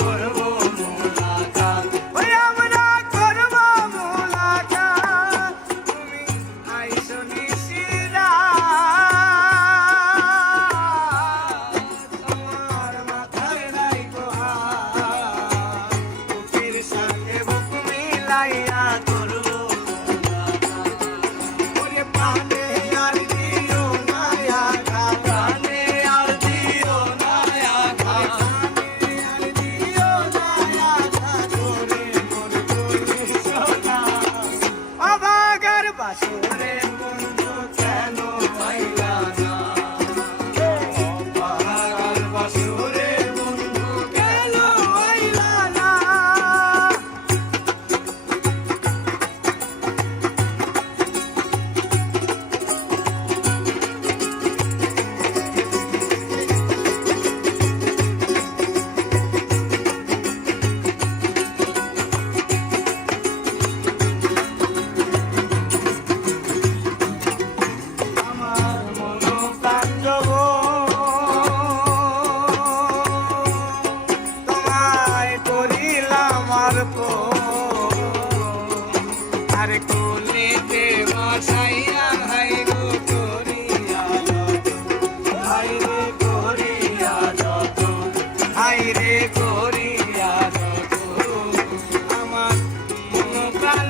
করব মোলাকাত, ওই আমরা করব মোলাকাত। তুমি আইসো নিশিরা, তোমার মাথায় নাই গোহার, বুকের সাথে বুক মিলাইয়া করব মোলাকাত। ওরে প্রাণে আর দিও না আঘাত, প্রাণে আর দিও না আঘাত, প্রাণে আর দিও না আঘাত। ওরে মোর বন্ধু সোনা, অভাগার বাসরে বন্ধু কেন পাইলা না, অভাগার বাসরে বন্ধু কেন পাইলা না। আমার মনো প্রাণ তোমায় করিলাম অর্পণ, আর কোলেতে বসাইয়া হাই গো করিয়া যতন, হাই রে করিয়া যতন, হাই রে করিয়া যতন। আমার মনো প্রাণ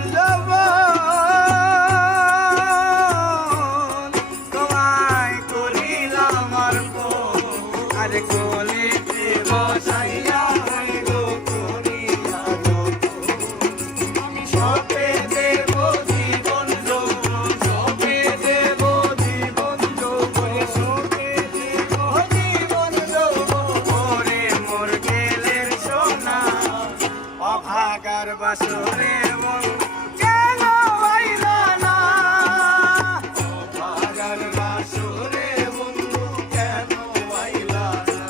তোমায় করিলাম অর্পণ, আর কোলেতে বসাইয়া হাই গো করিয়া যতন। আমি সপে দেব জীবন যৌবন, সপে দেব জীবন যৌবন, সপে দেব জীবন যৌবন। ওরে মোর গেলের সোনা, অভাগার বাসরে মন কেন হইলা না, অভাগার বাসরে বন্ধু কেন হইলা না।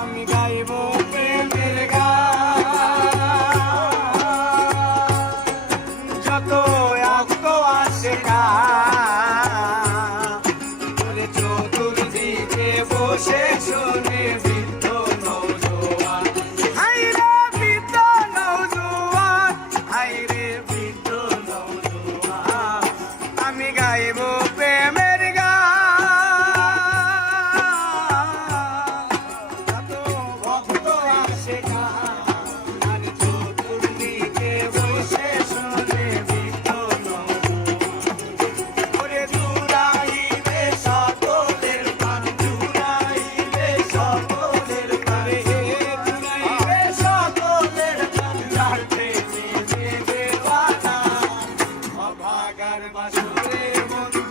আমি গাইব প্রেমের গান, যত অঙ্ক আসে গান, ওরে চতুর্দিকে বসে শোনে বৃদ্ধ নৌজোয়ান, হাই রে বৃদ্ধ নৌজোয়ান, হাই রে বৃদ্ধ নৌজোয়ান। আমি গাইব প্রেমের গান, ভক্ত আসে গান, আর চতুর্দিকে বসে শোনে বৃদ্ধ নৌজোয়ান। ওরে জুড়াইবে সকলের প্রাণ, জুড়াইবে সকলের প্রাণ, জুড়াইবে সকলের প্রাণ, যার প্রেমে যে দেওয়ানা, অভাগার বাসরে বন্ধু